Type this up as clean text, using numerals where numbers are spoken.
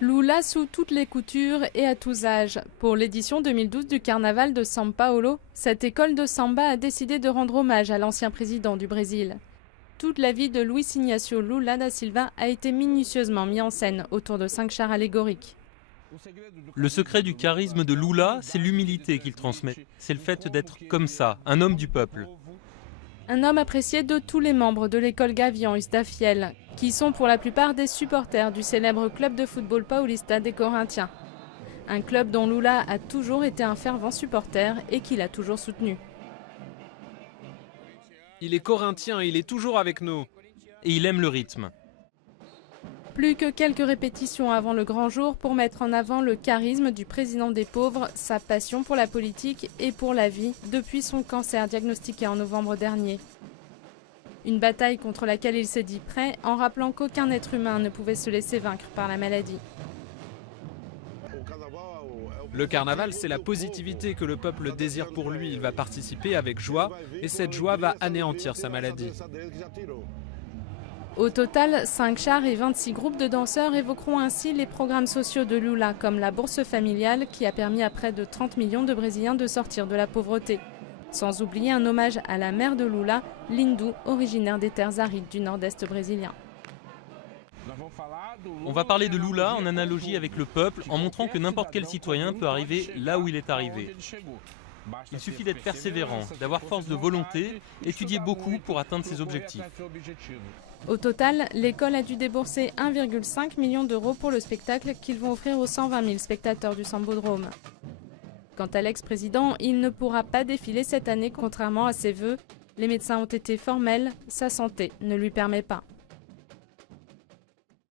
Lula sous toutes les coutures et à tous âges. Pour l'édition 2012 du Carnaval de São Paulo, cette école de samba a décidé de rendre hommage à l'ancien président du Brésil. Toute la vie de Luiz Inácio Lula da Silva a été minutieusement mise en scène autour de 5 chars allégoriques. Le secret du charisme de Lula, c'est l'humilité qu'il transmet. C'est le fait d'être comme ça, un homme du peuple. Un homme apprécié de tous les membres de l'école Gaviões da Fiel, qui sont pour la plupart des supporters du célèbre club de football Paulista des Corinthians. Un club dont Lula a toujours été un fervent supporter et qu'il a toujours soutenu. Il est corinthien, il est toujours avec nous. Et il aime le rythme. Plus que quelques répétitions avant le grand jour pour mettre en avant le charisme du président des pauvres, sa passion pour la politique et pour la vie depuis son cancer diagnostiqué en novembre dernier. Une bataille contre laquelle il s'est dit prêt en rappelant qu'aucun être humain ne pouvait se laisser vaincre par la maladie. Le carnaval, c'est la positivité que le peuple désire pour lui. Il va participer avec joie et cette joie va anéantir sa maladie. Au total, 5 chars et 26 groupes de danseurs évoqueront ainsi les programmes sociaux de Lula, comme la bourse familiale qui a permis à près de 30 millions de Brésiliens de sortir de la pauvreté. Sans oublier un hommage à la mère de Lula, Lindu, originaire des terres arides du nord-est brésilien. On va parler de Lula en analogie avec le peuple, en montrant que n'importe quel citoyen peut arriver là où il est arrivé. Il suffit d'être persévérant, d'avoir force de volonté, étudier beaucoup pour atteindre ses objectifs. Au total, l'école a dû débourser 1,5 million d'euros pour le spectacle qu'ils vont offrir aux 120 000 spectateurs du Sambodrome. Quant à l'ex-président, il ne pourra pas défiler cette année contrairement à ses vœux. Les médecins ont été formels, sa santé ne lui permet pas.